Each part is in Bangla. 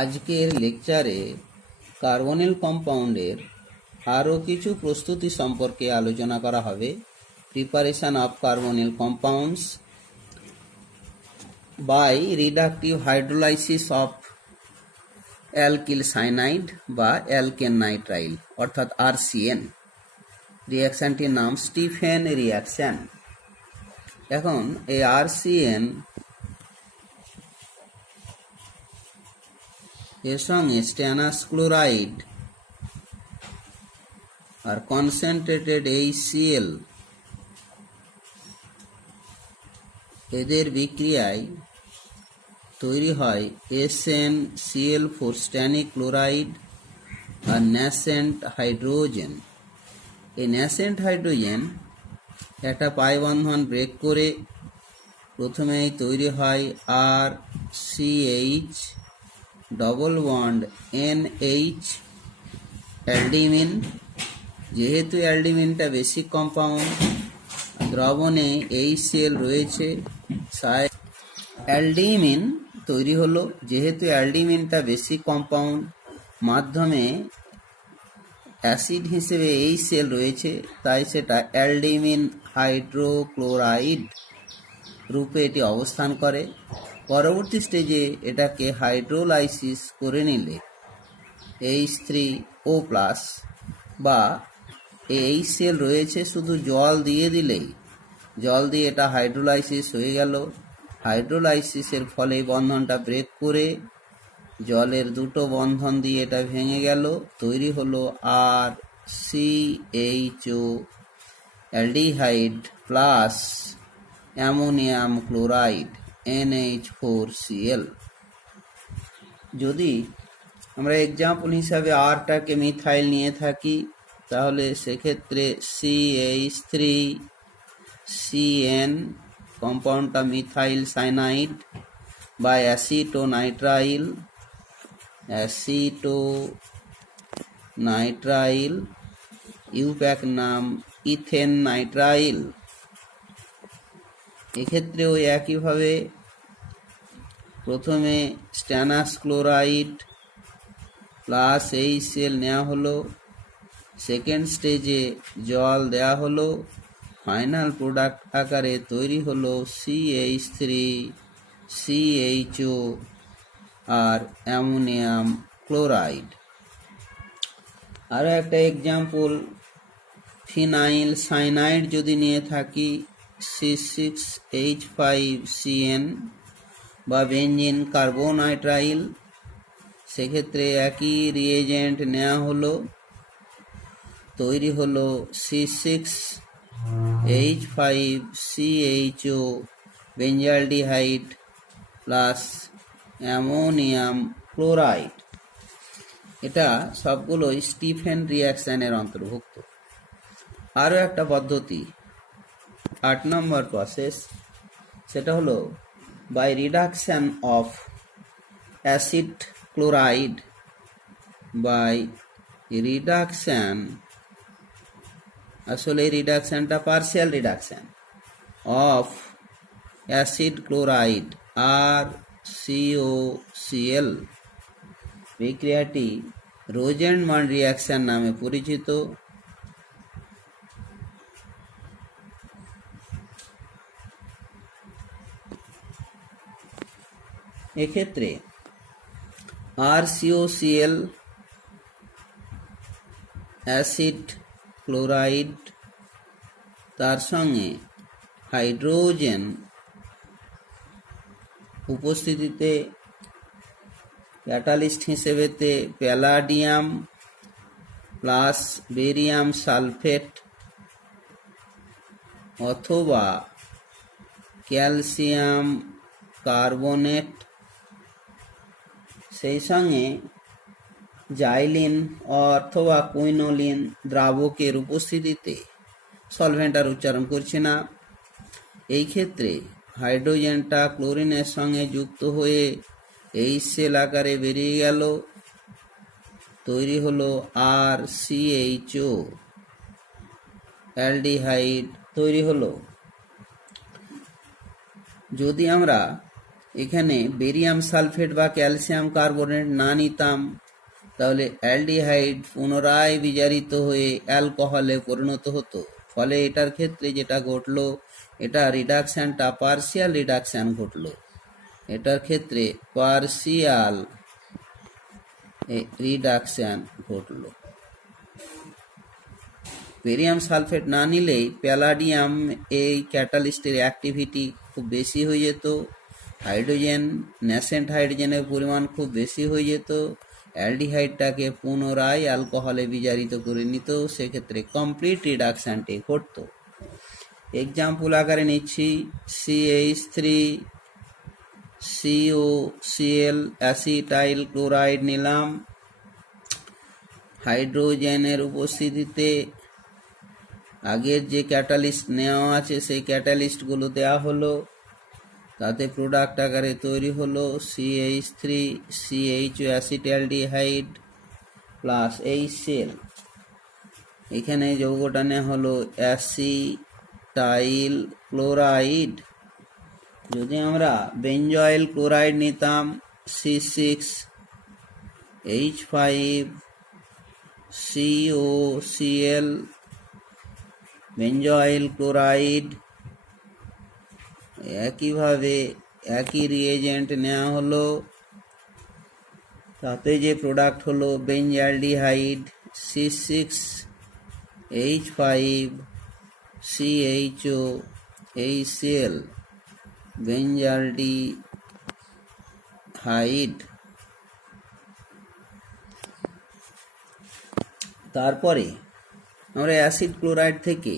আজকের লেকচারে কার্বনিল কম্পাউন্ডের আরও কিছু প্রস্তুতি সম্পর্কে আলোচনা করা হবে। Preparation of carbonyl compounds by reductive hydrolysis of alkyl cyanide বা অ্যালকেন নাইট্রাইল অর্থাৎ আরসিএন। রিয়াকশানটির নাম স্টিফেন রিয়াকশান। এখন এই আরসিএন এর সঙ্গে স্ট্যানাস ক্লোরাইড আর কনসেন্ট্রেটেড HCl এদের বিক্রিয়ায় তৈরি হয় SnCl4 স্ট্যানিক ক্লোরাইড আর ন্যাসেন্ট হাইড্রোজেন। এই ন্যাসেন্ট হাইড্রোজেন একটা পাই বন্ধন ব্রেক করে প্রথমেই তৈরি হয় RCH ডবল বন্ড NH অ্যালডিমিন। যেহেতু অ্যালডিমিনটা বেসিক কম্পাউন্ড, দ্রবণে HCl রয়েছে, অ্যালডিমিন তৈরি হলো। যেহেতু অ্যালডিমিনটা বেসিক কম্পাউন্ড, মাধ্যমে অ্যাসিড হিসেবে HCl রয়েছে, তাই সেটা অ্যালডিমিন হাইড্রোক্লোরাইড রূপে এটি অবস্থান করে। পরবর্তী স্টেজে এটাকে হাইড্রোলাইসিস করে নিলে H3O+ বা HCl রয়েছে, শুধু জল দিয়ে দিলেই, জল দিয়ে এটা হাইড্রোলাইসিস হয়ে গেল। হাইড্রোলাইসিসের ফলে বন্ধনটা ব্রেক করে জলের দুটো বন্ধন দিয়ে এটা ভেঙে গেল, তৈরি হলো RCHO aldehyde plus ammonium chloride NH4Cl। যদি আমরা এক্সাম্পল হিসাবে আরটাকে মিথাইল নিয়ে থাকি, তাহলে সেক্ষেত্রে CH3CN কম্পাউন্ডটা মিথাইল সাইনাইড বা অ্যাসিটোনাইট্রাইল, ইউপ্যাক নাম ইথেন নাইট্রাইল। এক্ষেত্রেও একইভাবে প্রথমে স্ট্যানাস ক্লোরাইড প্লাস HCl নেওয়া হলো, সেকেন্ড স্টেজে জল দেয়া হলো, ফাইনাল প্রোডাক্ট আকারে তৈরি হলো CH3CHO আর অ্যামোনিয়াম ক্লোরাইড। আরও একটা এক্সাম্পল, ফিনাইল সাইনাইড যদি নিয়ে থাকি, C6H5CN বা বেঞ্জিন কার্বোনাইট্রাইল, সেক্ষেত্রে একই রিয়েজেন্ট নেওয়া হলো, তৈরি হলো C6H5CHO benzaldehyde plus ammonium chloride. এটা সবগুলোই স্টিফেন রিয়াকশানের অন্তর্ভুক্ত। আরও একটা পদ্ধতি, 8 নম্বর প্রসেস, সেটা হলো by reduction of acid chloride by reduction, আসলে রিডাকশানটা partial reduction of acid chloride RCOCl। বিক্রিয়াটি রোজেনমান রিয়াকশান নামে পরিচিত। এক্ষেত্রে RCOCl অ্যাসিড ক্লোরাইড তার সঙ্গে হাইড্রোজেন উপস্থিতিতে ক্যাটালিস্ট হিসেবেতে প্যালাডিয়াম প্লাস বেরিয়াম সালফেট অথবা ক্যালসিয়াম কার্বনেট, সেই সঙ্গে জাইলিন অথবা কুইনোলিন দ্রাবকের উপস্থিতিতে, সলভেন্টার উচ্চারণ করছি না, এই ক্ষেত্রে হাইড্রোজেনটা ক্লোরিনের সঙ্গে যুক্ত হয়ে HCl আকারে বেরিয়ে গেল, তৈরি হলো RCHO অ্যালডিহাইড তৈরি হলো। যদি আমরা এখানে বেরিয়াম সালফেট বা ক্যালসিয়াম কার্বনেট না নিতাম তাহলে অ্যালডিহাইড পুনরায় বিজারিত হয়ে অ্যালকোহলে পরিণত হতো। ফলে এটার ক্ষেত্রে যেটা ঘটলো, এটা রিডাকশানটা পার্শিয়াল রিডাকশান ঘটলো। এটার ক্ষেত্রে পার্শিয়াল রিডাকশান ঘটলো। বেরিয়াম সালফেট না নিলেই প্যালাডিয়াম এই ক্যাটালিস্টের অ্যাক্টিভিটি খুব বেশি হয়ে যেত, হাইড্রোজেন ন্যাসেন্ট হাইড্রোজেনের পরিমাণ খুব বেশি হয়ে যেত, অ্যালডিহাইডটাকে পুনরায় অ্যালকোহলে বিজারিত করে নিত, সেক্ষেত্রে কমপ্লিট রিডাকশানটি ঘটত। এক্সাম্পল আকারে নিচ্ছি, CH3 COCl অ্যাসিটাইল ক্লোরাইড নিলাম, হাইড্রোজেনের উপস্থিতিতে আগের যে ক্যাটালিস্ট নেওয়া আছে সেই ক্যাটালিস্টগুলো দেওয়া হলো, তাতে প্রোডাক্ট আকারে তৈরি হলো CH3 CHO acetaldehyde plus HCl। এখানে যৌগটা নেওয়া হলো অ্যাসিটাইল ক্লোরাইড। যদি আমরা বেঞ্জয়েল ক্লোরাইড নিতাম C6H5COCl বেঞ্জয়েল ক্লোরাইড, একইভাবে একই রিয়েজেন্ট নেওয়া হলো, তাতে যে প্রোডাক্ট হলো বেঞ্জালডিহাইড C6H5CHO বেঞ্জালডিহাইড। তারপরে আমরা অ্যাসিড ক্লোরাইড থেকে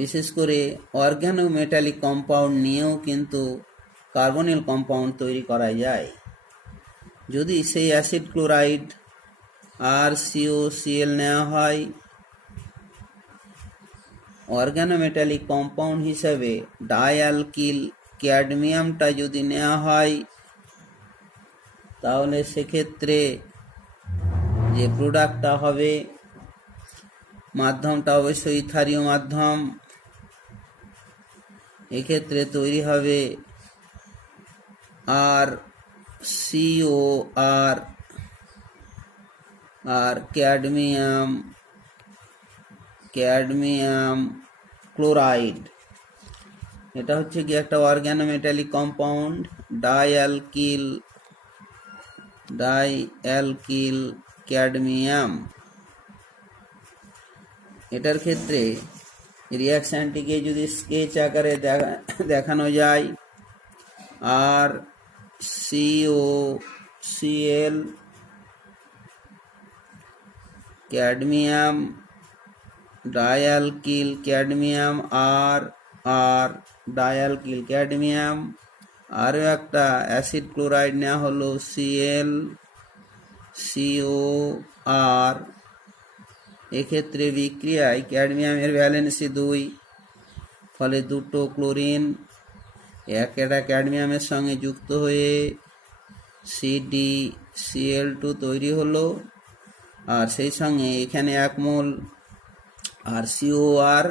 বিশেষ করে অর্গানোমেটালিক কম্পাউন্ড নিয়েও কিন্তু কার্বনিল কম্পাউন্ড তৈরি করা যায়। যদি সেই অ্যাসিড ক্লোরাইড RCOCl নেওয়া হয়, অর্গানোমেটালিক কম্পাউন্ড হিসাবে ডাইঅ্যালকিল ক্যাডমিয়ামটা যদি নেওয়া হয়, তাহলে সেক্ষেত্রে যে প্রোডাক্টটা হবে, মাধ্যমটা অবশ্যই ইথারীয় মাধ্যম, এক্ষেত্রে তৈরি হবে RCOR আর ক্যাডমিয়াম ক্লোরাইড। এটা হচ্ছে কি একটা অর্গানোমেটালিক কম্পাউন্ড, ডাইঅ্যালকিল ক্যাডমিয়াম। এটার ক্ষেত্রে রিয়াকশানটিকে যদি স্কেচ আকারে দেখানো যায়, RCOCl ক্যাডমিয়াম ডাইঅ্যালকিল ক্যাডমিয়াম আর ডাইঅ্যালকিল ক্যাডমিয়াম, আরও একটা অ্যাসিড ক্লোরাইড নেওয়া হলো ClCOR। এক্ষেত্রে বিক্রিয়ায় ক্যাডমিয়ামের ভ্যালেন্সি 2, ফলে দুটো ক্লোরিন একটা ক্যাডমিয়ামের সঙ্গে যুক্ত হয়ে CdCl2 তৈরি হলো, আর সেই সঙ্গে এখানে 1 মোল RCOR,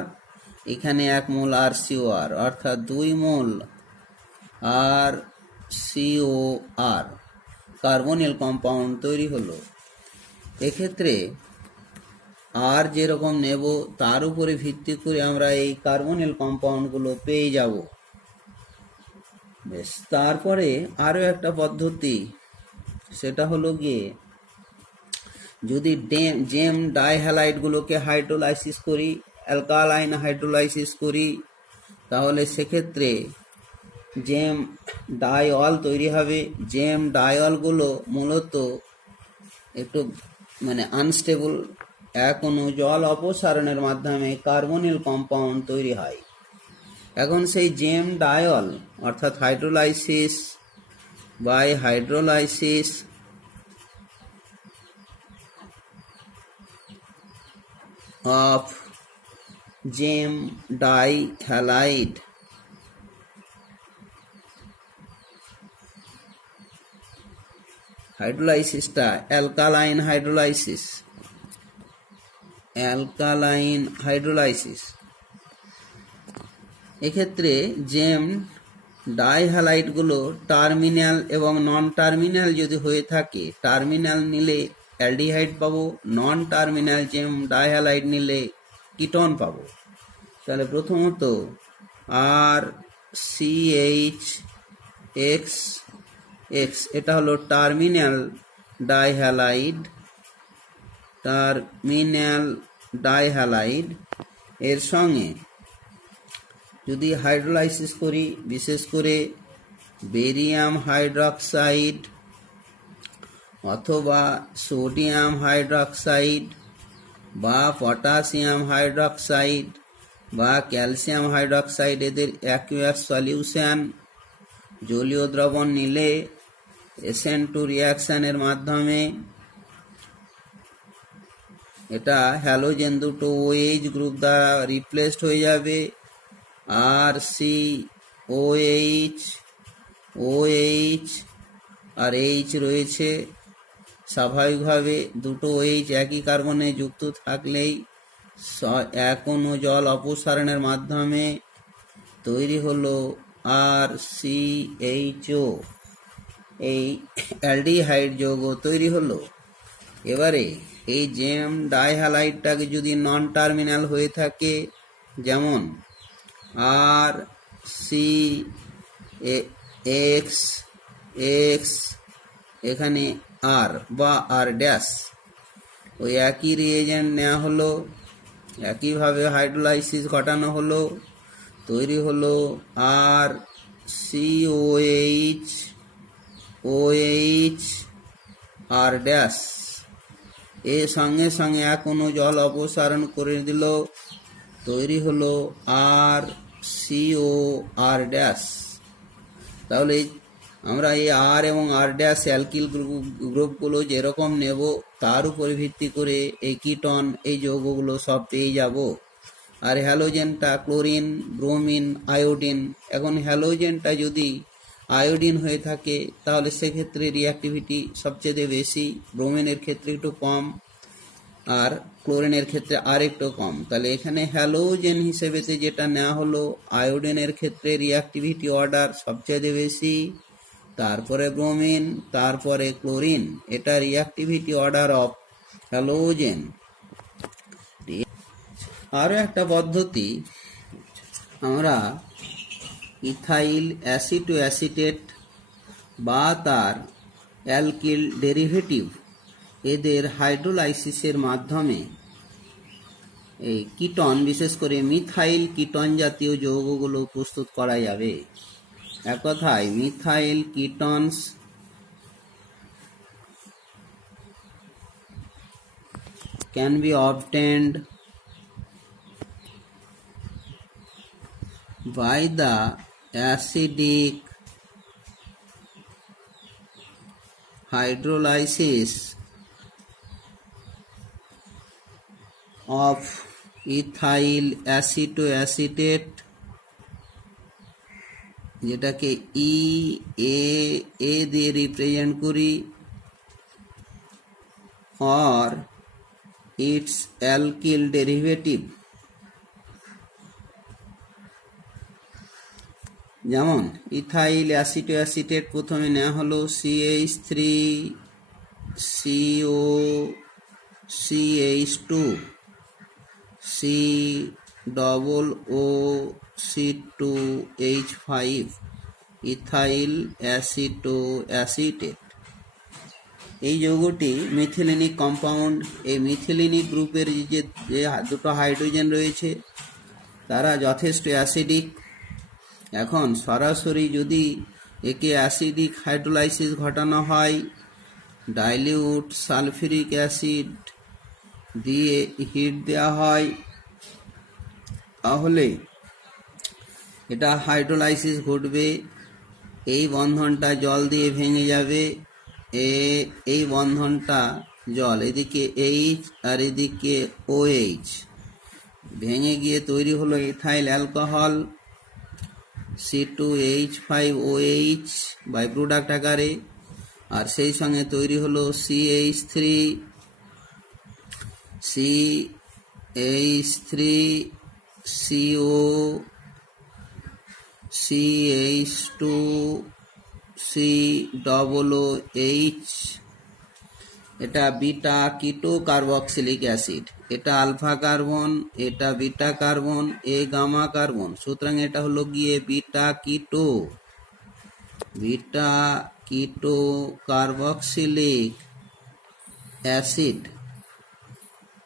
এখানে 1 মোল RCOR, অর্থাৎ 2 মোল RCOR কার্বনিল কম্পাউন্ড তৈরি হলো। এক্ষেত্রে আর যেরকম নেব তার উপরে ভিত্তি করে আমরা এই কার্বনিল কম্পাউন্ডগুলো পেয়ে যাব। বেশ, তারপরে আরও একটা পদ্ধতি, সেটা হলো গিয়ে যদি জেম ডাইহ্যালাইডগুলোকে হাইড্রোলাইসিস করি, অ্যালকালাইন হাইড্রোলাইসিস করি, তাহলে সেক্ষেত্রে জেম ডাইঅল তৈরি হবে। জেম ডাইঅলগুলো মূলত একটু আনস্টেবল, এক অণু জল অপসারণের মাধ্যমে কার্বনিল কম্পাউন্ড তৈরি হয়। এখন সেই জেম ডাইঅল অর্থাৎ hydrolysis by hydrolysis of gem dihalide হাইড্রোলাইসিসটা অ্যালকালাইন হাইড্রোলাইসিস। এক্ষেত্রে জেম ডাইহ্যালাইডগুলো টার্মিনাল এবং নন টার্মিনাল যদি হয়ে থাকে, টার্মিনাল নিলে অ্যালডিহাইড পাবো, নন টার্মিনাল ডাইহ্যালাইড নিলে কিটন পাবো। তাহলে প্রথমত আর সি এইচ এক্স এক্স, এটা হলো টার্মিনাল ডাইহ্যালাইড, এর সঙ্গে যদি হাইড্রোলাইসিস করি, বিশেষ করে বেরিয়াম হাইড্রক্সাইড অথবা সোডিয়াম হাইড্রক্সাইড বা পটাশিয়াম হাইড্রক্সাইড বা ক্যালসিয়াম হাইড্রক্সাইড, এদের অ্যাকুয়াস সলিউশন জলীয় দ্রবণ নিলে SN2 রিয়াকশানের মাধ্যমে এটা হ্যালোজেন দুটো OH গ্রুপ দ্বারা রিপ্লেসড হয়ে যাবে। আর সি OH OH আর H রয়েছে, স্বাভাবিকভাবে দুটো OH একই কার্বনে যুক্ত থাকলেই এক অণু জল অপসারণের মাধ্যমে তৈরি হলো RCHO, এই অ্যালডিহাইড যৌগ তৈরি হলো। এবারে এই জেম ডাইহ্যালাইডটাকে যদি নন টার্মিনাল হয়ে থাকে, যেমন আর সি এক্স এক্স, এখানে আর বা আর ড্যাশ, ওই একই রিয়েজেন্ট নেওয়া হলো, একইভাবে হাইড্রোলাইসিস ঘটানো হলো, তৈরি হলো আর COH OH আর ড্যাশ, এর সঙ্গে সঙ্গে এক অণু জল অপসারণ করে দিল, তৈরি হলো RCO আর ড্যাশ। তাহলে আমরা এই আর এবং আর ড্যাশ অ্যালকিল গ্রুপগুলো যেরকম নেব তার উপরে ভিত্তি করে এই কিটন, এই যৌগগুলো সব পেয়ে যাব। আর হ্যালোজেনটা ক্লোরিন, ব্রোমিন, আয়োডিন। এখন হ্যালোজেনটা যদি আয়োডিন হয়ে থাকে তাহলে সেক্ষেত্রে রিঅ্যাক্টিভিটি সবচেয়ে বেশি, ব্রোমিনের ক্ষেত্রে একটু কম, আর ক্লোরিনের ক্ষেত্রে আর একটু কম। তাহলে এখানে হ্যালোজেন হিসেবেতে যেটা নেওয়া হলো, আয়োডিনের ক্ষেত্রে রিঅ্যাক্টিভিটি অর্ডার সবচেয়ে বেশি, তারপরে ব্রোমিন, তারপরে ক্লোরিন, এটা রিঅ্যাক্টিভিটি অর্ডার অফ হ্যালোজেন। আরও একটা পদ্ধতি, আমরা ইথাইল অ্যাসিটোঅ্যাসিটেট বা তার অ্যালকিল ডেরিভেটিভ, এদের হাইড্রোলাইসিসের মাধ্যমে এই কিটন, বিশেষ করে মিথাইল কিটন জাতীয় যৌগগুলো প্রস্তুত করা যাবে। এক কথায় methyl কিটনস can be obtained by the acidic hydrolysis of ethyl acetoacetate, যেটাকে EA দিয়ে রিপ্রেজেন্ট করি, or its alkyl derivative, যেমন ইথাইল অ্যাসিটোঅ্যাসিটেট প্রথমে নেওয়া হলো CH3CO CH2 COOC2H5, ইথাইল অ্যাসিটোঅ্যাসিটেট। এই যৌগটি মিথিলিনিক কম্পাউন্ড। এই মিথিলিনিক গ্রুপের যে দুটো হাইড্রোজেন রয়েছে তারা যথেষ্ট অ্যাসিডিক। এখন সরাসরি যদি একে অ্যাসিডিক হাইড্রোলাইসিস ঘটানো হয়, ডাইলিউট সালফিউরিক অ্যাসিড দিয়ে হিট দেওয়া হয়, তাহলে এটা হাইড্রোলাইসিস ঘটবে, এই বন্ধনটা জল দিয়ে ভেঙে যাবে, এই বন্ধনটা জল, এদিকে H আর এদিকে OH, ভেঙে গিয়ে তৈরি হলো ethyl alcohol C2H5OH by product আকারে, আর সেই সঙ্গে তৈরি হলো CH3CO CH2COOH, এটা বিটা কিটো কার্বক্সিলিক অ্যাসিড, এটা আলফা কার্বন, এটা বিটা কার্বন, এ গামা কার্বন, সুতরাং এটা হলো গিয়ে বিটা কিটো কার্বক্সিলিক অ্যাসিড।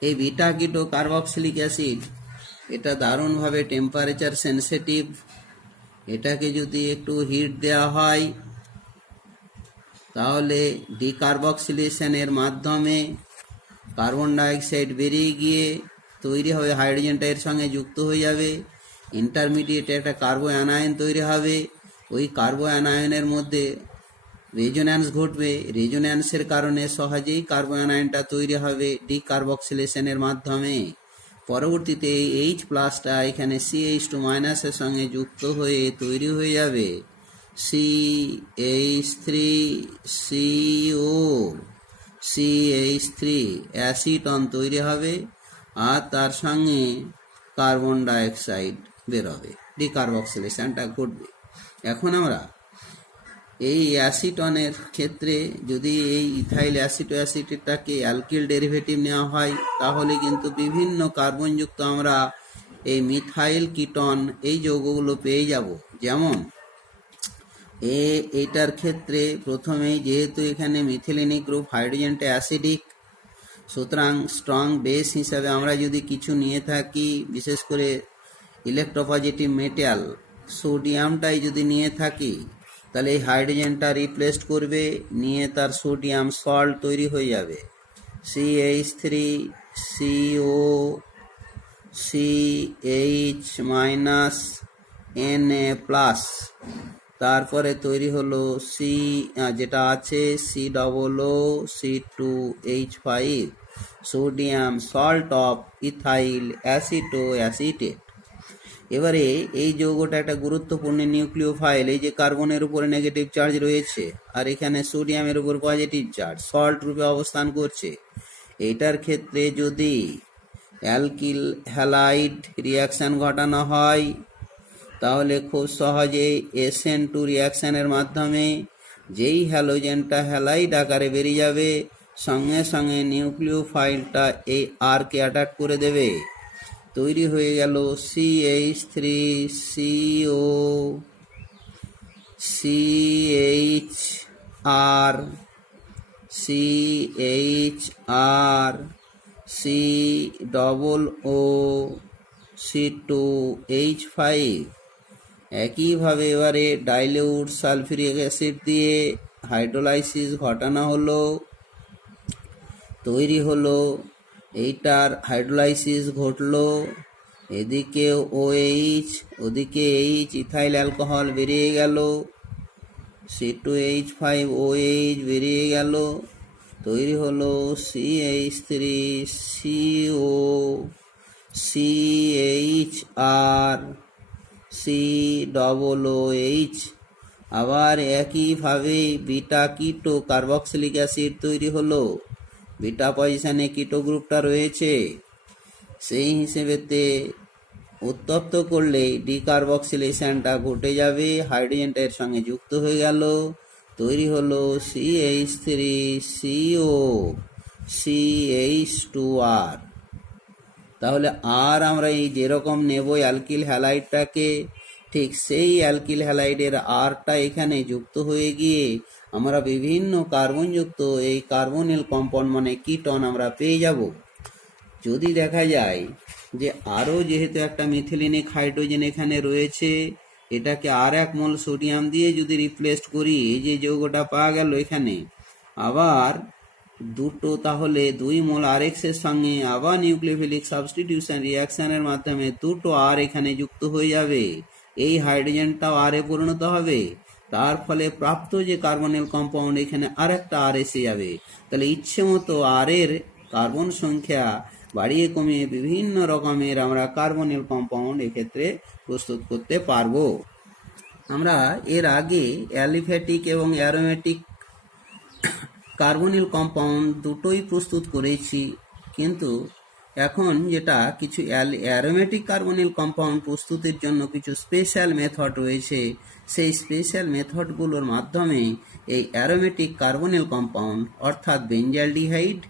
এই বিটা কিটো কার্বক্সিলিক অ্যাসিড এটা দারুণভাবে টেম্পারেচার সেন্সিটিভ। এটাকে যদি একটু হিট দেওয়া হয় তাহলে ডিকার্বক্সিলেশনের মাধ্যমে কার্বন ডাইঅক্সাইড বেরিয়ে গিয়ে তৈরি হবে, হাইড্রোজেনটা এর সঙ্গে যুক্ত হয়ে যাবে, ইন্টারমিডিয়েট একটা কার্বো অ্যানায়ন তৈরি হবে। ওই কার্বো অ্যানায়নের মধ্যে রেজোন্যান্স ঘটবে, রেজোন্যান্সের কারণে সহজেই কার্বো অ্যানায়নটা তৈরি হবে ডিকার্বক্সিলেশনের মাধ্যমে। পরবর্তীতে এই এইচ প্লাসটা এখানে CH2 মাইনাসের সঙ্গে যুক্ত হয়ে তৈরি হয়ে যাবে CH3CO, অ্যাসিটন তৈরি হবে, আর তার সঙ্গে কার্বন ডাইঅক্সাইড বেরোবে, ডিকার্বক্সিলেশনটা ঘটবে। এখন আমরা এই অ্যাসিটনের ক্ষেত্রে যদি এই ইথাইল অ্যাসিডটাকে অ্যালকিল ডেরিভেটিভ নেওয়া হয় তাহলে কিন্তু বিভিন্ন কার্বনযুক্ত আমরা এই মিথাইল কিটন এই যৌগগুলো পেয়ে যাব। যেমন এইটার ক্ষেত্রে প্রথমেই যেহেতু এখানে মিথিলিনিক গ্রুপ, হাইড্রোজেনটা অ্যাসিডিক, সুতরাং স্ট্রং বেস হিসাবে আমরা যদি কিছু নিয়ে থাকি, বিশেষ করে ইলেকট্রোপজিটিভ মেটাল সোডিয়ামটাই যদি নিয়ে থাকি, তাহলে এই হাইড্রোজেনটা রিপ্লেসড করবে, নিয়ে তার সোডিয়াম সল্ট তৈরি হয়ে যাবে CH3COCH- তারপরে তৈরি হলো যেটা আছে COOC2H5, sodium salt of ethyl acetate. এবারে এই যৌগটা একটা গুরুত্বপূর্ণ নিউক্লিওফাইল। এই যে কার্বনের উপরে নেগেটিভ চার্জ রয়েছে আর এখানে সোডিয়ামের উপর পজিটিভ চার্জ, সল্ট রূপে অবস্থান করছে। এইটার ক্ষেত্রে যদি অ্যালকিল হ্যালাইড রিয়াকশান ঘটানো হয় তাহলে খুব সহজেই SN2 রিয়াকশানের মাধ্যমে যেই হ্যালোজেনটা হ্যালাইড আকারে বেরিয়ে যাবে, সঙ্গে সঙ্গে নিউক্লিওফাইলটা এই আরকে অ্যাটাক করে দেবে, তৈরি হয়ে গেল CH4CHR, একইভাবে এবারে ডাইলিউট সালফিউরিক অ্যাসিড দিয়ে হাইড্রোলাইসিস ঘটানো হলো, তৈরি হলো, এইটার হাইড্রোলাইসিস ঘটলো, এদিকে OH, ওদিকে H, ইথাইল অ্যালকোহল বেরিয়ে গেল, C2H5OH বেরিয়ে গেল, তৈরি হলো CH3COCHR, আবার একইভাবে বিটা কিটো কার্বক্সিলিক অ্যাসিড তৈরি হলো, বিটা পজিশনে কিটো গ্রুপটা রয়েছে, সেই হিসেবেতে উত্তপ্ত করলে ডিকার্বক্সিলেশনটা ঘটে যাবে, হাইড্রোজেনটা এর সঙ্গে যুক্ত হয়ে গেল, তৈরি হলো CH3COCH2R। তাহলে আর আমরা এই যেরকম নেব অ্যালকিল হ্যালাইডটাকে, ঠিক সেই অ্যালকিল হ্যালাইডের আরটা এখানে যুক্ত হয়ে গিয়ে আমরা বিভিন্ন কার্বনযুক্ত এই কার্বনিল কম্পাউন্ড মানে কিটন আমরা পেয়ে যাব। যদি দেখা যায় যে আরও যেহেতু একটা মিথিলিনিক হাইড্রোজেন এখানে রয়েছে, এটাকে আর 1 মোল সোডিয়াম দিয়ে যদি রিপ্লেস করি, এই যে যৌগটা পাওয়া গেল এখানে, আবার দুটো, তাহলে 2 মোল RX এর সঙ্গে আবার নিউক্লিওফিলিক সাবস্টিটিউশন রিয়াকশনের মাধ্যমে দুটো আর এখানে যুক্ত হয়ে যাবে, এই হাইড্রোজেনটাও আর এ পরিণত হবে, তার ফলে প্রাপ্ত যে কার্বনিল কম্পাউন্ড এখানে আর একটা আর এসে যাবে। তাহলে ইচ্ছে মতো আর এর কার্বন সংখ্যা বাড়িয়ে কমিয়ে বিভিন্ন রকমের আমরা কার্বনিল কম্পাউন্ড এক্ষেত্রে প্রস্তুত করতে পারবো। আমরা এর আগে অ্যালিফ্যাটিক এবং অ্যারোমেটিক কার্বনিল কম্পাউন্ড দুটোই প্রস্তুত করেছি, কিন্তু এখন যেটা কিছু অ্যারোমেটিক কার্বনিল কম্পাউন্ড প্রস্তুতের জন্য কিছু স্পেশাল মেথড রয়েছে, সেই স্পেশাল মেথডগুলোর মাধ্যমে এই অ্যারোমেটিক কার্বনিল কম্পাউন্ড অর্থাৎ বেঞ্জালডিহাইড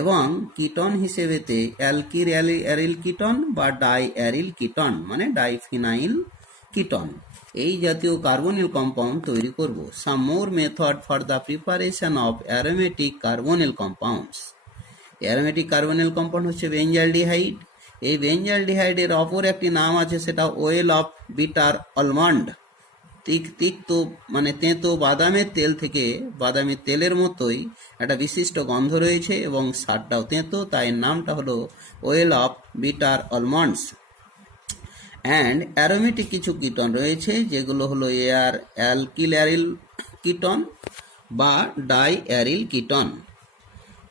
এবং কিটন হিসেবেতে অ্যালকিল অ্যারিল কিটন বা ডাই অ্যারিল কিটন মানে ডাইফিনাইল কিটন এই জাতীয় কার্বনিল কম্পাউন্ড তৈরি করব। Some more method for the preparation of aromatic carbonyl compounds. Aromatic carbonyl compound হচ্ছে বেঞ্জালডিহাইড। এই বেঞ্জালডিহাইডের অপর একটি নাম আছে, সেটা অয়েল অফ বিটার অলমন্ড। তিক্ত মানে তেঁতো বাদামের তেল থেকে বাদামের তেলের মতোই একটা বিশিষ্ট গন্ধ রয়েছে এবং স্বাদটাও তেঁতো, তাই নামটা হলো oil of bitter almonds. And aromatic কিছু কিটন রয়েছে যেগুলো হলো অ্যালকিল অ্যারিল কিটন বা ডাই অ্যারিল কিটন।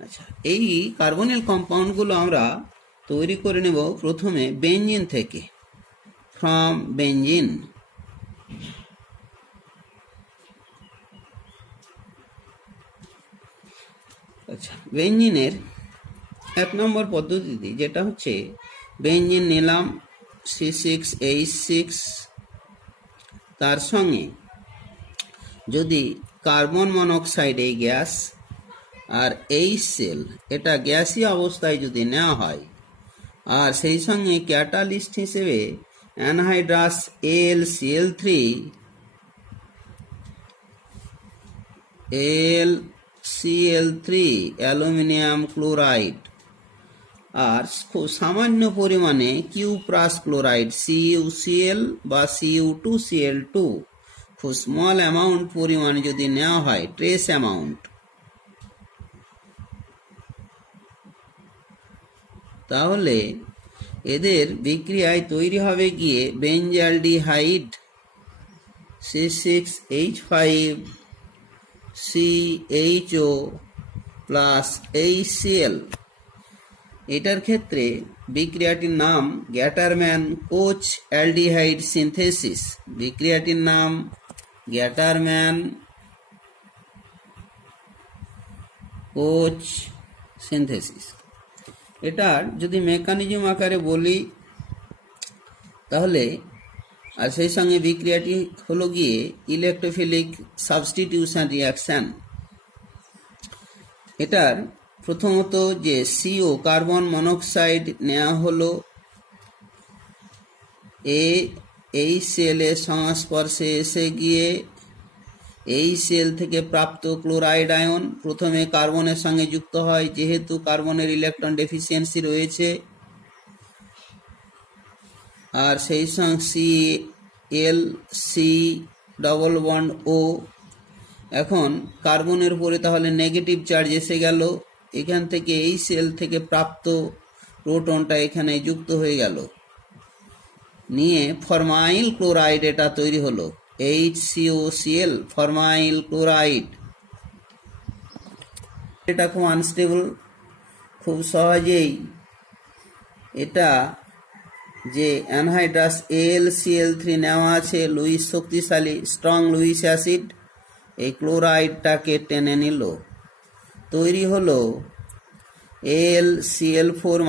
আচ্ছা, এই কার্বনিল কম্পাউন্ডগুলো আমরা তৈরি করে নেব প্রথমে বেঞ্জিন থেকে, ফ্রম বেঞ্জিন। আচ্ছা, বেঞ্জিনের 1 নম্বর পদ্ধতিতে যেটা হচ্ছে বেঞ্জিন নিলাম C6H6, তার সঙ্গে যদি কার্বন মনোক্সাইড এই গ্যাস আর HCl এটা গ্যাসীয় অবস্থায় যদি নেওয়া হয়, আর সেই সঙ্গে ক্যাটালিস্ট হিসেবে অ্যানহাইড্রাস AlCl3 অ্যালুমিনিয়াম ক্লোরাইড আর খুব সামান্য পরিমাণে কিউপ্রাস ক্লোরাইড CuCl বা Cu2Cl2 খুব স্মল অ্যামাউন্ট পরিমাণে যদি নেওয়া হয়, ট্রেস অ্যামাউন্ট, তাহলে এদের বিক্রিয়ায় তৈরি হবে গিয়ে বেঞ্জালডিহাইড C6H5CHO প্লাস HCl। এটার ক্ষেত্রে বিক্রিয়াটির নাম গ্যাটারম্যান কোচ অ্যালডিহাইড সিনথেসিস। বিক্রিয়াটির নাম গ্যাটারম্যান কোচ সিনথেসিস। এটার যদি মেকানিজম আকারে বলি তাহলে, আর সেই সঙ্গে বিক্রিয়াটি হলো গিয়ে ইলেকট্রোফিলিক সাবস্টিটিউশন রিয়াকশন। এটার প্রথমত যে CO কার্বন মনোক্সাইড নেওয়া হলো HCl এর সংস্পর্শে এসে গিয়ে HCl থেকে প্রাপ্ত ক্লোরাইড আয়ন প্রথমে কার্বনের সঙ্গে যুক্ত হয়, যেহেতু কার্বনের ইলেকট্রন ডেফিসিয়েন্সি রয়েছে, আর সেই সঙ্গে Cl ডবল বন্ড O। এখন কার্বনের উপরে তাহলে নেগেটিভ চার্জ এসে গেল, এখান থেকে HCl থেকে প্রাপ্ত প্রোটনটা এখানে যুক্ত হয়ে গেল, নিয়ে ফরমাইল ক্লোরাইড এটা তৈরি হলো HCOCl ফরমাইল ক্লোরাইড। এটা খুব আনস্টেবল, খুব সহজেই এটা যে অ্যানহাইড্রাস AlCl3 নেওয়া আছে, লুইস শক্তিশালী স্ট্রং লুইস অ্যাসিড, এই ক্লোরাইডটাকে টেনে নিল, তৈরি হলো AlCl4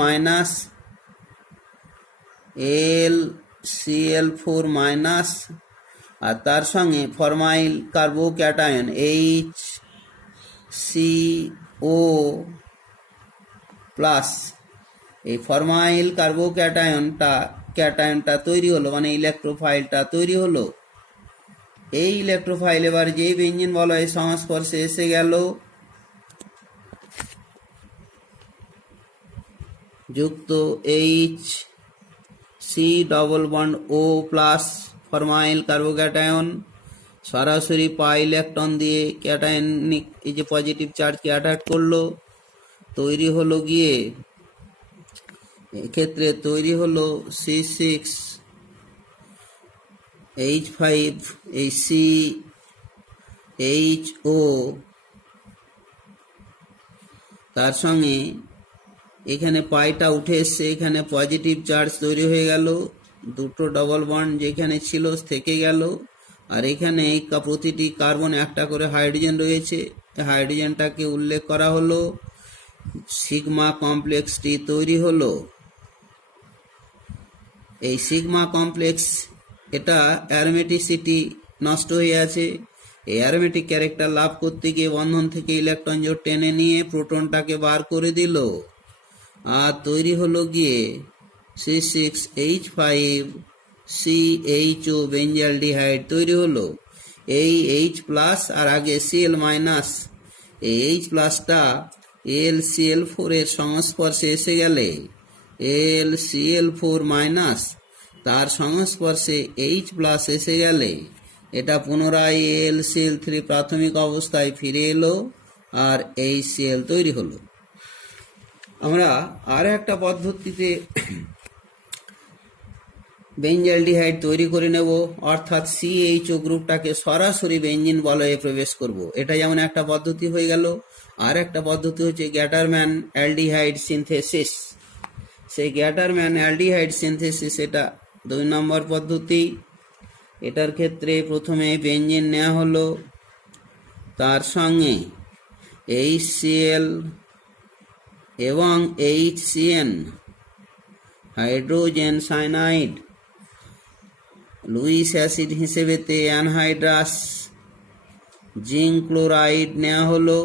মাইনাস, আর তার সঙ্গে ফরমাইল কার্বোক্যাটায়ন HCO প্লাস। এই ফরমাইল কার্বোক্যাটায়নটা তৈরি হলো, মানে ইলেকট্রোফাইলটা তৈরি হলো। এই ইলেকট্রোফাইল এবার যেই বেঞ্জিন বলয়ের সংস্পর্শে এসে গেল, যুক্ত HC double bond O plus formyl carbocation, সরাসরি পাই ইলেকট্রন দিয়ে ক্যাটায়নিক এই যে পজিটিভ চার্জকে অ্যাটাক করলো, তৈরি হলো গিয়ে এক্ষেত্রে তৈরি হলো C6H5CHO, তার সঙ্গে এখানে পাইটা উঠে এসছে, এখানে পজিটিভ চার্জ তৈরি হয়ে গেল, দুটো ডবল বন্ড যেখানে ছিল থেকে গেল, আর এখানে এই প্রতিটি কার্বন একটা করে হাইড্রোজেন রয়েছে, হাইড্রোজেনটাকে উল্লেখ করা হলো সিগমা কমপ্লেক্সটি তৈরি হলো। এই সিগমা কমপ্লেক্স এটা অ্যারোমেটিসিটি নষ্ট হয়ে আছে। এই অ্যারোমেটিক ক্যারেক্টার লাভ করতে গিয়ে বন্ধন থেকে ইলেকট্রন জোড় টেনে নিয়ে প্রোটনটাকে বার করে দিল, আর তৈরি হলো গিয়ে C6H5CHO বেঞ্জালডিহাইড তৈরি হলো। এই H প্লাস আর আগে Cl মাইনাস, এই H প্লাসটা LCl4 এর সংস্পর্শে এসে গেলে LCl4 মাইনাস তার সংস্পর্শে H প্লাস এসে গেলে এটা পুনরায় LCl3 প্রাথমিক অবস্থায় ফিরে এলো আর HCl তৈরি হলো। আমরা আর একটা পদ্ধতিতে বেঞ্জালডিহাইড তৈরি করে নেব, অর্থাৎ CHO গ্রুপটাকে সরাসরি বেঞ্জিন বলয়ে প্রবেশ করব। এটা যেমন একটা পদ্ধতি হয়ে গেল। আর একটা পদ্ধতি হচ্ছে গ্যাটারম্যান অ্যালডিহাইড সিনথেসিস। সেই গ্যাটারম্যান অ্যালডিহাইড সিনথেসিস এটা 2 নম্বর পদ্ধতি। এটার ক্ষেত্রে প্রথমে বেঞ্জিন নেওয়া হলো, তার সঙ্গে HCl এবং HCN hydrogen cyanide, Lewis acid হিসেবেতে অ্যানহাইড্রাস জিঙ্ক ক্লোরাইড নেওয়া হলো।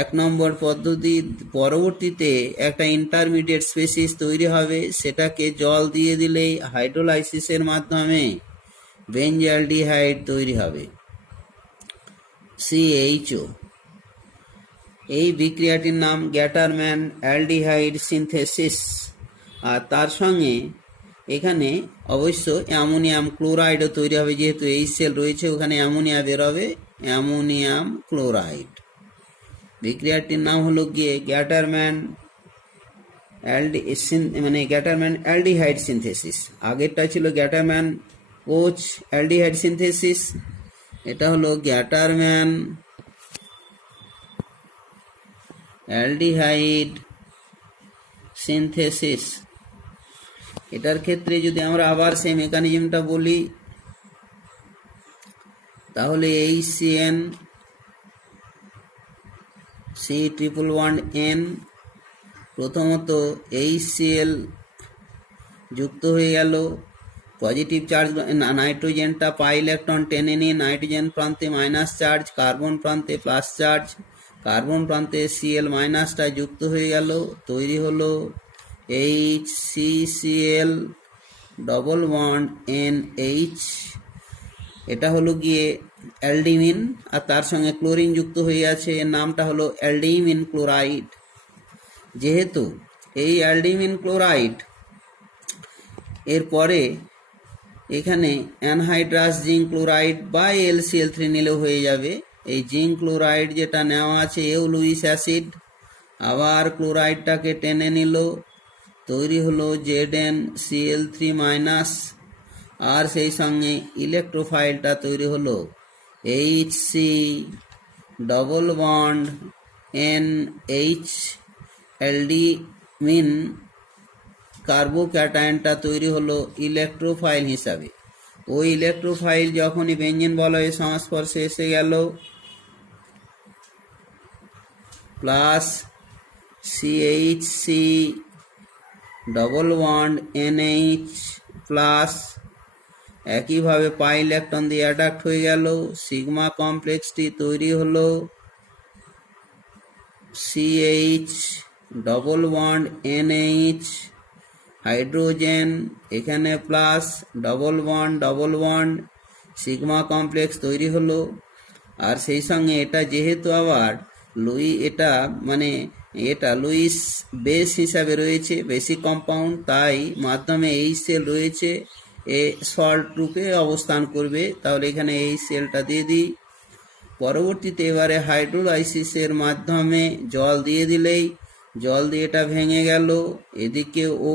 1 নম্বর পদ্ধতি। পরবর্তীতে একটা ইন্টারমিডিয়েট স্পেসিস তৈরি হবে, সেটাকে জল দিয়ে দিলেই হাইড্রোলাইসিসের মাধ্যমে বেঞ্জালডিহাইড তৈরি হবে, CHO। এই বিক্রিয়াটির নাম গ্যাটারম্যান অ্যালডিহাইড সিনথেসিস। আর তার সঙ্গে এখানে অবশ্য অ্যামোনিয়াম ক্লোরাইডও তৈরি হবে, যেহেতু HCl রয়েছে ওখানে অ্যামোনিয়া বেরোবে, অ্যামোনিয়াম ক্লোরাইড। বিক্রিয়াটির নাম হলো গিয়ে গ্যাটারম্যান অ্যালডিহাইড সিনথেসিস। আগেরটা ছিল গ্যাটারম্যান কোচ অ্যালডিহাইড সিনথেসিস, এটা হলো গ্যাটারম্যান অ্যালডিহাইড সিনথেসিস। এটার ক্ষেত্রে যদি আমরা আবার সেই মেকানিজমটা বলি, তাহলে HCN C111N প্রথমত HCl যুক্ত হয়ে গেল, পজিটিভ চার্জ নাইট্রোজেনটা পাই ইলেকট্রন টেনে নিয়ে নাইট্রোজেন প্রান্তে মাইনাস চার্জ, কার্বন প্রান্তে প্লাস চার্জ, কার্বন প্রান্তে Cl মাইনাসটা যুক্ত হয়ে গেল, তৈরি হলো HCCl ডবল বন্ড NH। এটা হলো গিয়ে অ্যালডিমিন, আর তার সঙ্গে ক্লোরিন যুক্ত হয়ে আছে, এর নামটা হলো অ্যালডিমিন ক্লোরাইড। যেহেতু এই অ্যালডিমিন ক্লোরাইড এরপরে এখানে অ্যানহাইড্রাস জিঙ্ক ক্লোরাইড বা LCl3 নিলেও হয়ে যাবে। এই জিঙ্ক ক্লোরাইড যেটা নেওয়া আছে এও লুইস অ্যাসিড, আবার ক্লোরাইডটাকে টেনে নিল, তৈরি হলো ZnCl3 মাইনাস, আর সেই সঙ্গে ইলেকট্রোফাইলটা তৈরি হলো HC ডবল বন্ড NH। অ্যালডিমিন কার্বোক্যাটায়নটা তৈরি হলো ইলেকট্রোফাইল হিসাবে। ওই ইলেকট্রোফাইল যখনই বেঞ্জিন বলয়ের সংস্পর্শে এসে গেল, plus CHC double bond NH plus, একইভাবে পাই ইলেকট্রন দিয়ে অ্যাডাক্ট হয়ে গেল, সিগমা কমপ্লেক্সটি তৈরি হলো CH double bond NH hydrogen, এখানে plus double bond sigma complex তৈরি হলো। আর সেই সঙ্গে এটা যেহেতু আবার এটা লুইস বেস হিসাবে রয়েছে, বেসিক কম্পাউন্ড, তাই মাধ্যমে HCl রয়েছে, এ সল্ট রূপে অবস্থান করবে। তাহলে এখানে HClটা দিয়ে দিই। পরবর্তীতে এবারে হাইড্রোলাইসিসের মাধ্যমে জল দিয়ে দিলেই, জল দিয়ে এটা ভেঙে গেল, এদিকে O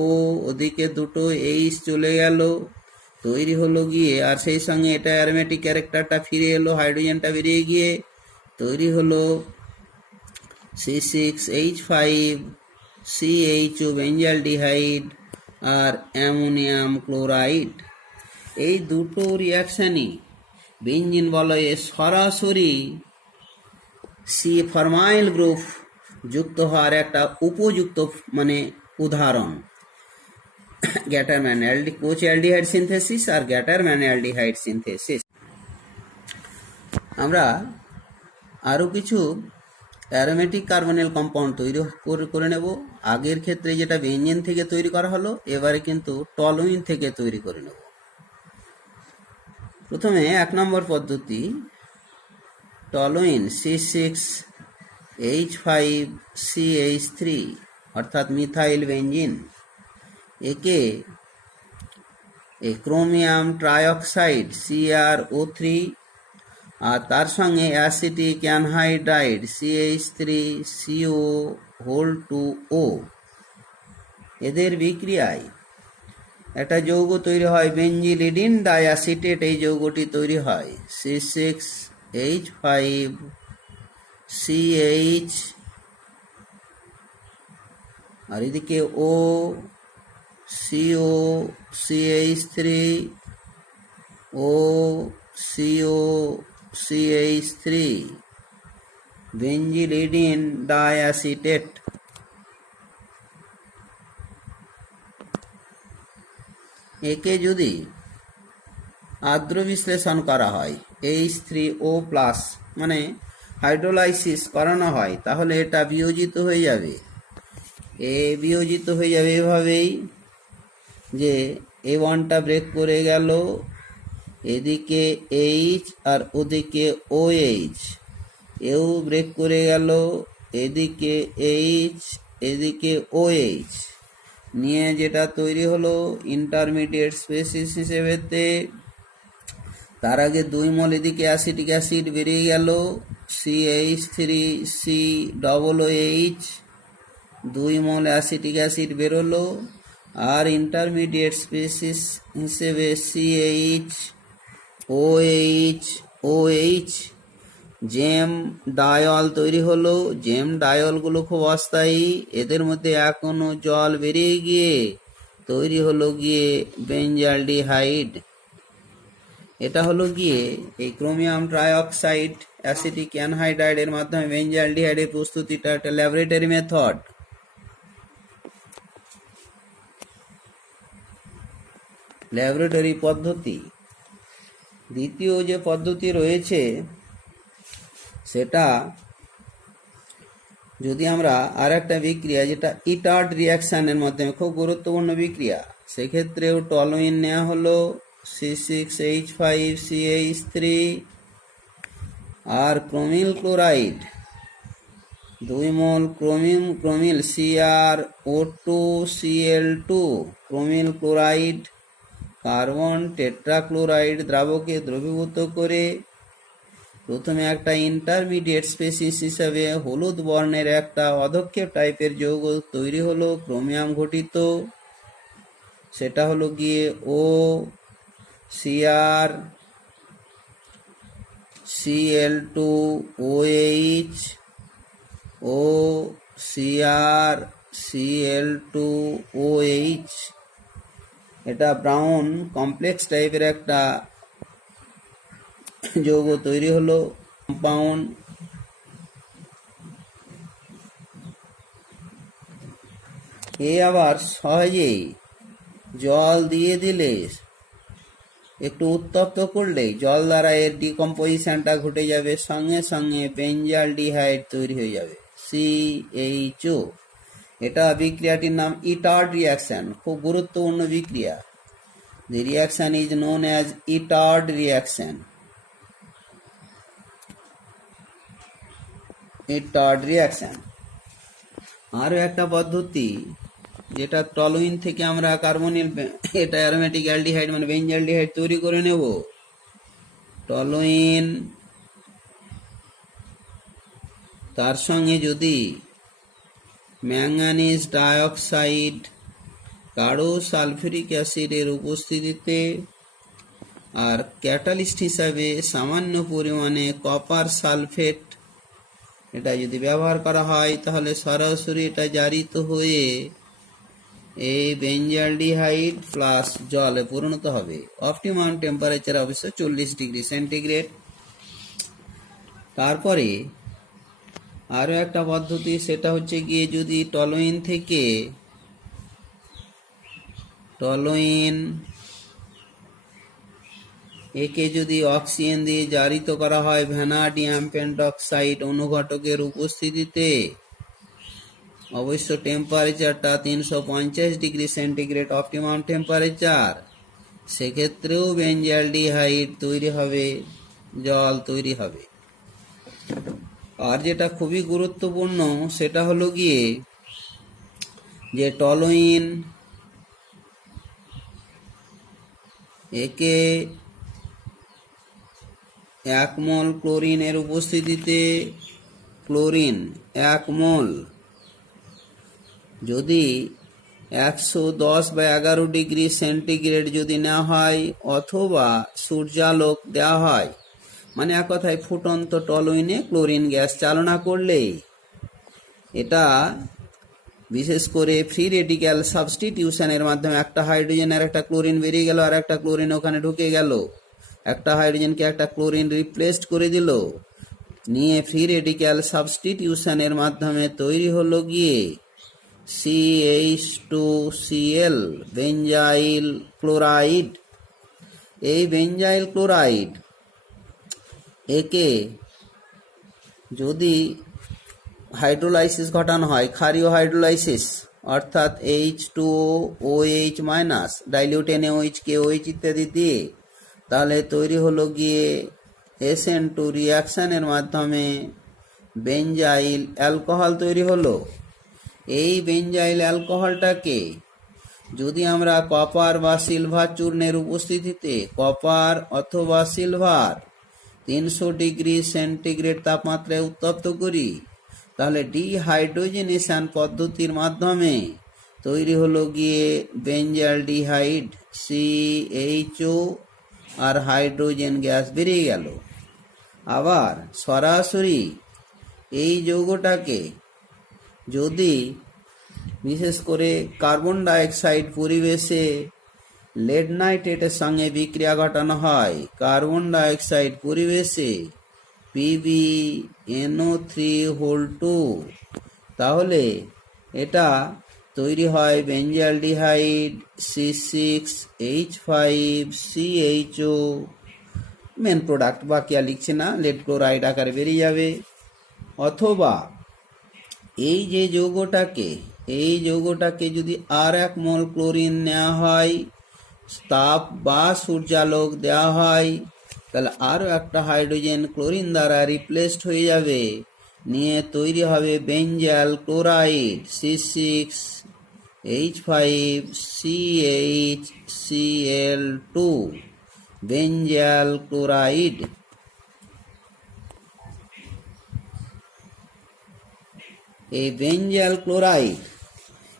ওদিকে দুটো H চলে গেল, তৈরি হলো গিয়ে, আর সেই সঙ্গে এটা অ্যারোমেটিক ক্যারেক্টারটা ফিরে এলো, হাইড্রোজেনটা বেরিয়ে গিয়ে তৈরি হলো C6H5CHO বেঞ্জালডিহাইড আর অ্যামোনিয়াম ক্লোরাইড। এই দুটো রিয়াকশানই বেঞ্জিন বলয়ে সরাসরি সি ফরমাইল গ্রুপ যুক্ত হওয়ার একটা উপযুক্ত মানে উদাহরণ গ্যাটারম্যান কোচ অ্যালডিহাইড সিনথেসিস আর গ্যাটারম্যান অ্যালডিহাইড সিনথেসিস। আমরা আরও কিছু অ্যারোমেটিক কার্বনিল কম্পাউন্ড তৈরি করে নেব। আগের ক্ষেত্রে যেটা বেঞ্জিন থেকে তৈরি করা হলো, এবারে কিন্তু টলুইন থেকে তৈরি করে নেব। প্রথমে 1 নম্বর পদ্ধতি, টলুইন C6H5CH3 অর্থাৎ মিথাইল বেঞ্জিন, একে ক্রোমিয়াম ট্রাইঅক্সাইড CrO3 আর তার সঙ্গে অ্যাসিটিক অ্যানহাইড্রাইড CH3CO2O, এদের বিক্রিয়ায় একটা যৌগ তৈরি হয় বেঞ্জিলিডিন ডাইঅ্যাসিটেট। এই যৌগটি তৈরি হয় C6H5CH আর এদিকে O CO CH3O CO CH3 বেঞ্জিলিডিন ডাইঅ্যাসিটেট। একে যদি আর্দ্র বিশ্লেষণ করা হয় H3O+ মানে হাইড্রোলাইসিস করানো হয়, তাহলে এটা বিয়োজিত হয়ে যাবে। বিয়োজিত হয়ে যাবে এভাবেই যে A1টা ব্রেক করে গেল, এদিকে H আর ওদিকে OH, এও ব্রেক করে গেল, এদিকে H এদিকে OH নিয়ে যেটা তৈরি হলো ইন্টারমিডিয়েট স্পেসিস হিসেবেতে। তার আগে 2 মল এদিকে অ্যাসিটিক অ্যাসিড বেরিয়ে গেল CH3COOH, 2 মল অ্যাসিটিক অ্যাসিড বেরোলো, আর ইন্টারমিডিয়েট স্পেসিস হিসেবে CHOH জেম ডায়ল তৈরি হলো। জেম ডায়লগুলো খুব অস্থায়ী, এদের মধ্যে এখনো জল বেরিয়ে গিয়ে তৈরি হলো গিয়ে বেঞ্জালডিহাইড। এটা হলো গিয়ে এই ক্রোমিয়াম ট্রাইঅক্সাইড অ্যাসিটিক অ্যানহাইড্রাইডের মাধ্যমে বেঞ্জালডিহাইডের প্রস্তুতিটা একটা ল্যাবরেটরি মেথড। ল্যাবরেটরি পদ্ধতি। দ্বিতীয় যে পদ্ধতি রয়েছে সেটা যদি আমরা আর একটা বিক্রিয়া যেটা ইটার্ড রিয়াকশানের মাধ্যমে, খুব গুরুত্বপূর্ণ বিক্রিয়া, সেক্ষেত্রেও টলুইন নেওয়া হলো C6H5CH3 আর ক্রোমিল ক্লোরাইড 2 মল ক্রোমিল CrO2Cl2 ক্রোমিল ক্লোরাইড কার্বন টেট্রাক্লোরাইড দ্রাবকে দ্রবীভূত করে প্রথমে একটা ইন্টারমিডিয়েট স্পেসিস হিসাবে হলুদ বর্ণের একটা অধক্ষেপ টাইপের যৌগ তৈরি হলো ক্রোমিয়াম ঘটিত। সেটা হলো গিয়ে OCrCl2OH OCrCl2OH। এটা ব্রাউন কমপ্লেক্স টাইপের একটা যৌগ তৈরি হলো কম্পাউন্ড। আবার সহজেই জল দিয়ে দিলে, একটু উত্তপ্ত করলে জল দ্বারা এর ডিকম্পোজিশনটা ঘটে যাবে, সঙ্গে সঙ্গে বেঞ্জালডিহাইড তৈরি হয়ে যাবে CHO। এটা বিক্রিয়াটির নাম ইটার্ড রিয়াকশন, খুব গুরুত্বপূর্ণ বিক্রিয়া। The reaction is known as Itard reaction. Itard reaction। আরও একটা পদ্ধতি যেটা টলুইন থেকে আমরা কার্বনিল, এটা অ্যারোমেটিক অ্যালডিহাইড মানে বেঞ্জালডিহাইড তৈরি করে নেব। টলুইন তার সঙ্গে যদি ম্যাঙ্গানিজ ডাইঅক্সাইড গাঢ় সালফিউরিক অ্যাসিডের উপস্থিতিতে আর ক্যাটালিস্ট হিসাবে সামান্য পরিমাণে কপার সালফেট এটা যদি ব্যবহার করা হয়, তাহলে সরাসরি এটা জারিত হয়ে এই বেঞ্জালডিহাইড প্লাস জলে পরিণত হবে। অপটিমাম টেম্পারেচার অবশ্য 40 ডিগ্রি সেন্টিগ্রেড। তারপরে আরও একটা পদ্ধতি, সেটা হচ্ছে গিয়ে যদি টলোইন থেকে একে যদি অক্সিজেন দিয়ে জারিত করা হয় ভ্যানাডিয়াম পেন্টক্সাইড অনুঘটকের উপস্থিতিতে, অবশ্য টেম্পারেচারটা 350 ডিগ্রি সেন্টিগ্রেড অপটিমাম টেম্পারেচার, সেক্ষেত্রেও বেঞ্জালডিহাইড তৈরি হবে, জল তৈরি হবে। আর যেটা খুবই গুরুত্বপূর্ণ সেটা হলো গিয়ে যে টলোইন একে 1 মোল ক্লোরিনের উপস্থিতিতে, ক্লোরিন 1 মোল যদি 110 বা 11 ডিগ্রি সেন্টিগ্রেড যদি নেওয়া হয় অথবা সূর্যালোক দেওয়া হয়, মানে এক কথায় ফুটন্ত টলোইনে ক্লোরিন গ্যাস চালনা করলে এটা বিশেষ করে ফ্রি রেডিক্যাল সাবস্টিটিউশনের মাধ্যমে একটা হাইড্রোজেন আর একটা ক্লোরিন বেরিয়ে গেল, আর একটা ক্লোরিন ওখানে ঢুকে গেল, একটা হাইড্রোজেনকে একটা ক্লোরিন রিপ্লেসড করে দিল, নিয়ে ফ্রি রেডিক্যাল সাবস্টিটিউশনের মাধ্যমে তৈরি হলো গিয়ে CH2Cl বেঞ্জাইল ক্লোরাইড। এই বেঞ্জাইল ক্লোরাইড একে যদি হাইড্রোলাইসিস ঘটানো হয়, ক্ষারীয় হাইড্রোলাইসিস, অর্থাৎ H2OH minus dilute NaOH KOH ইত্যাদি দিয়ে, তাহলে তৈরি হলো গিয়ে SN2 রিয়াকশানের মাধ্যমে বেঞ্জাইল অ্যালকোহল তৈরি হলো। এই বেঞ্জাইল অ্যালকোহলটাকে যদি আমরা কপার বা সিলভার চূর্ণের উপস্থিতিতে কপার অথবা সিলভার 300 ডিগ্রি সেন্টিগ্রেড তাপমাত্রায় উত্তপ্ত করি, তাহলে ডিহাইড্রোজেনেশন পদ্ধতির মাধ্যমে তৈরি হলো গিয়ে বেঞ্জালডিহাইড CHO, আর হাইড্রোজেন গ্যাস বেরিয়ে গেল। আবার সরাসরি এই যৌগটাকে যদি বিশেষ করে কার্বন ডাইঅক্সাইড পরিবেশে লেড নাইট্রেটের সঙ্গে বিক্রিয়া ঘটানো হয়, কার্বন ডাইঅক্সাইড পরিবেশে PbNO3(2), তাহলে এটা তৈরি হয় বেঞ্জালডিহাইড C6H5CHO, মেন প্রোডাক্ট, বাকি আর লিখছে না, লেড ক্লোরাইড আকারে বেরিয়ে যাবে। অথবা এই যে যৌগটাকে যদি আর 1 মোল ক্লোরিন নেওয়া হয়, তাপ বা সূর্যালোক দেওয়া হয়, তাহলে আরও একটা হাইড্রোজেন ক্লোরিন দ্বারা রিপ্লেসড হয়ে যাবে, নিয়ে তৈরি হবে বেঞ্জাল ক্লোরাইড C6H5CHCl2 বেঞ্জাল ক্লোরাইড। এই বেঞ্জাল ক্লোরাইড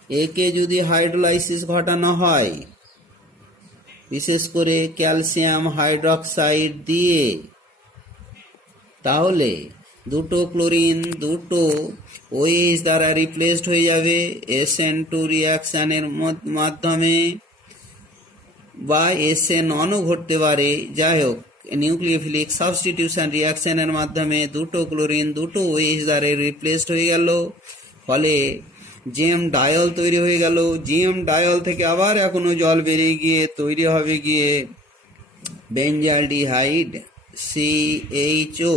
একে যদি হাইড্রোলাইসিস ঘটানো হয় বিশেষ করে ক্যালসিয়াম হাইড্রক্সাইড দিয়ে, তাহলে দুটো ক্লোরিন দুটো OH দ্বারা রিপ্লেসড হয়ে যাবে SN2 রিয়াকশানের মাধ্যমে, বা SN1ও ঘটতে পারে। যাই হোক, নিউক্লিওফিলিক সাবস্টিটিউশন রিয়াকশনের মাধ্যমে দুটো ক্লোরিন দুটো OH দ্বারা রিপ্লেসড হয়ে গেল, ফলে জিএম ডায়ল তৈরি হয়ে গেল। জিএম ডায়ল থেকে আবার এখনো জল বেরিয়ে গিয়ে তৈরি হবে গিয়ে বেঞ্জালডিহাইড CHO।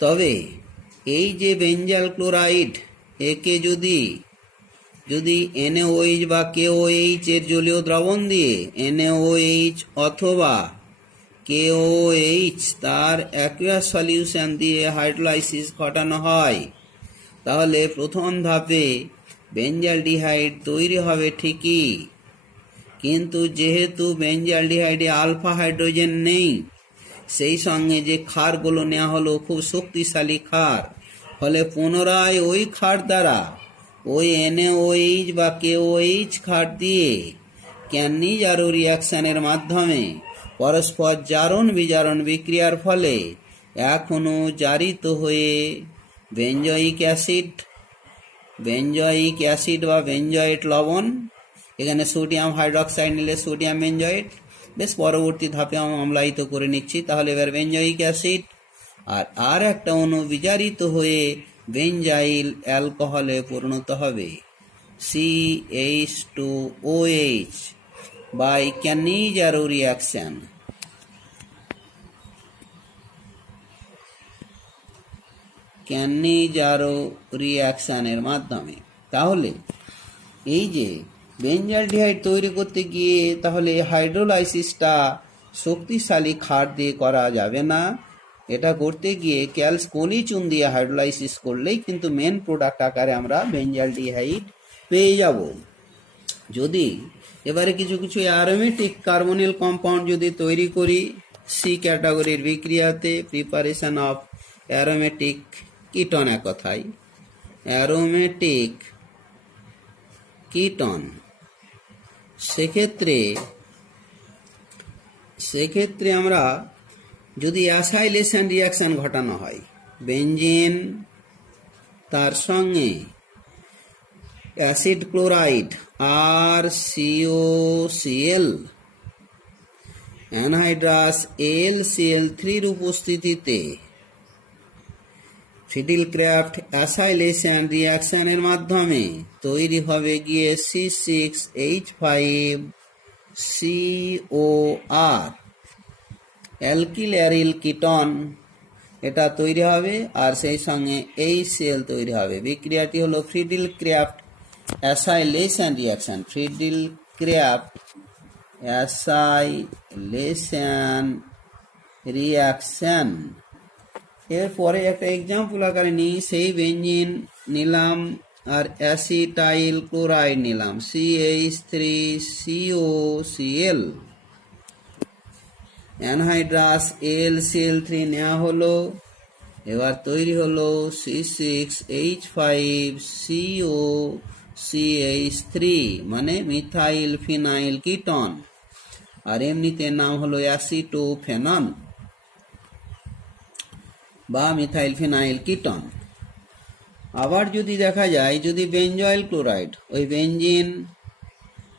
তবে এই যে বেঞ্জাল ক্লোরাইড একে যদি NaOH বা KOH এর জলীয় দ্রবণ দিয়ে NaOH অথবা KOH তার অ্যাকুয়াস সলিউশন দিয়ে হাইড্রোলাইসিস ঘটানো হয়, তাহলে প্রথম ধাপে বেঞ্জালডিহাইড তৈরি হবে ঠিকই, কিন্তু যেহেতু বেঞ্জালডিহাইডে আলফা হাইড্রোজেন নেই, সেই সঙ্গে যে ক্ষারগুলো নেওয়া হলো খুব শক্তিশালী ক্ষার, ফলে পুনরায় ওই ক্ষার দ্বারা ওই NaOH বা KOH ক্ষার দিয়ে ক্যানিজারো রিয়াকশনের মাধ্যমে পরস্পর জারণ বিজারণ বিক্রিয়ার ফলে এখনো জারিত হয়ে বেঞ্জয়িক অ্যাসিড বা বেঞ্জয়েট লবণ, এখানে সোডিয়াম হাইড্রক্সাইড নিলে সোডিয়াম বেঞ্জয়েট, বেশ পরবর্তী ধাপে আমলায়িত করে নিচ্ছি। তাহলে এবার বেঞ্জয়িক অ্যাসিড আর একটা অণু বিজারিত হয়ে বেঞ্জাইল অ্যালকোহলে পরিণত হবে CH2OH by Cannizzaro reaction. Cannizzaro রিয়াকশনের মাধ্যমে। তাহলে এই যে বেঞ্জালডিহাইড তৈরি করতে গিয়ে তাহলে হাইড্রোলাইসিসটা শক্তিশালী ক্ষার দিয়ে করা যাবে না। এটা করতে গিয়ে কলি চুন দিয়ে হাইড্রোলাইসিস করলেই কিন্তু মেন প্রোডাক্ট আকারে আমরা বেঞ্জালডিহাইড পেয়ে যাব। যদি এবারে কিছু কিছু অ্যারোমেটিক কার্বনিল কম্পাউন্ড যদি তৈরি করি সি ক্যাটাগরির বিক্রিয়াতে, প্রিপারেশন অফ অ্যারোমেটিক কিটন, এক কথায় অ্যারোমেটিক কিটন, সেক্ষেত্রে আমরা যদি অ্যাসাইলেশন রিয়াকশন ঘটানো হয়, বেঞ্জিন তার সঙ্গে acid chloride RCOCl anhydrous AlCl3 উপস্থিতিতে ফিডিলক্রাফট অ্যাসাইলেশন রিয়াকশনের মাধ্যমে তৈরি হবে গিয়ে C6H5COR অ্যালকিল অ্যারিল কিটন, এটা তৈরি হবে আর সেই সঙ্গে HCl তৈরি হবে। বিক্রিয়াটি হলো Friedel Crafts acylation reaction. Friedel Crafts acylation reaction. এরপরে একটা এক্সাম্পল আকারে নিই, সেই বেঞ্জিন নিলাম আর অ্যাসিটাইল ক্লোরাইড নিলাম CH3COCl, অ্যানহাইড্রাস AlCl3 নেওয়া হলো। এবার তৈরি হলো C6H5COCH3 মানে মিথাইল ফিনাইল কিটন, আর এমনিতে নাম হলো অ্যাসিটোফেনন বা মিথাইল ফিনাইল কিটন। আবার যদি দেখা যায় যদি বেঞ্জয়েল ক্লোরাইড, ওই বেঞ্জিন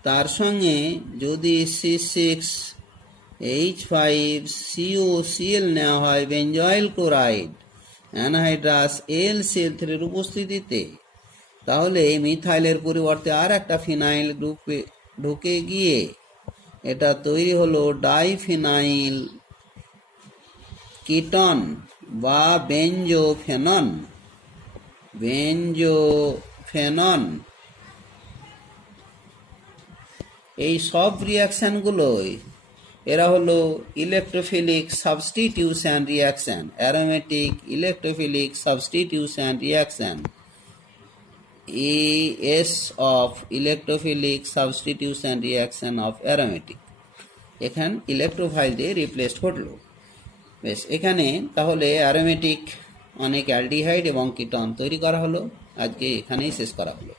তার সঙ্গে যদি C6H5COCl নেওয়া হয় বেঞ্জয়েল ক্লোরাইড অ্যানহাইড্রাস AlCl3 এর উপস্থিতিতে, তাহলে এই মিথাইলের পরিবর্তে আর একটা ফিনাইল গ্রুপে ঢুকে গিয়ে এটা তৈরি হলো ডাইফিনাইল কিটন বা বেঞ্জোফেনন। এই সব রিয়াকশনগুলোই এরা হলো electrophilic substitution reaction, aromatic electrophilic substitution reaction, ES of electrophilic substitution reaction of aromatic. এখান ইলেকট্রোফাইল দিয়ে রিপ্লেস ঘটলো। বেশ, এখানে তাহলে অ্যারোমেটিক অনেক অ্যালডিহাইড এবং কিটন তৈরি করা হলো। আজকে এখানেই শেষ করা হলো।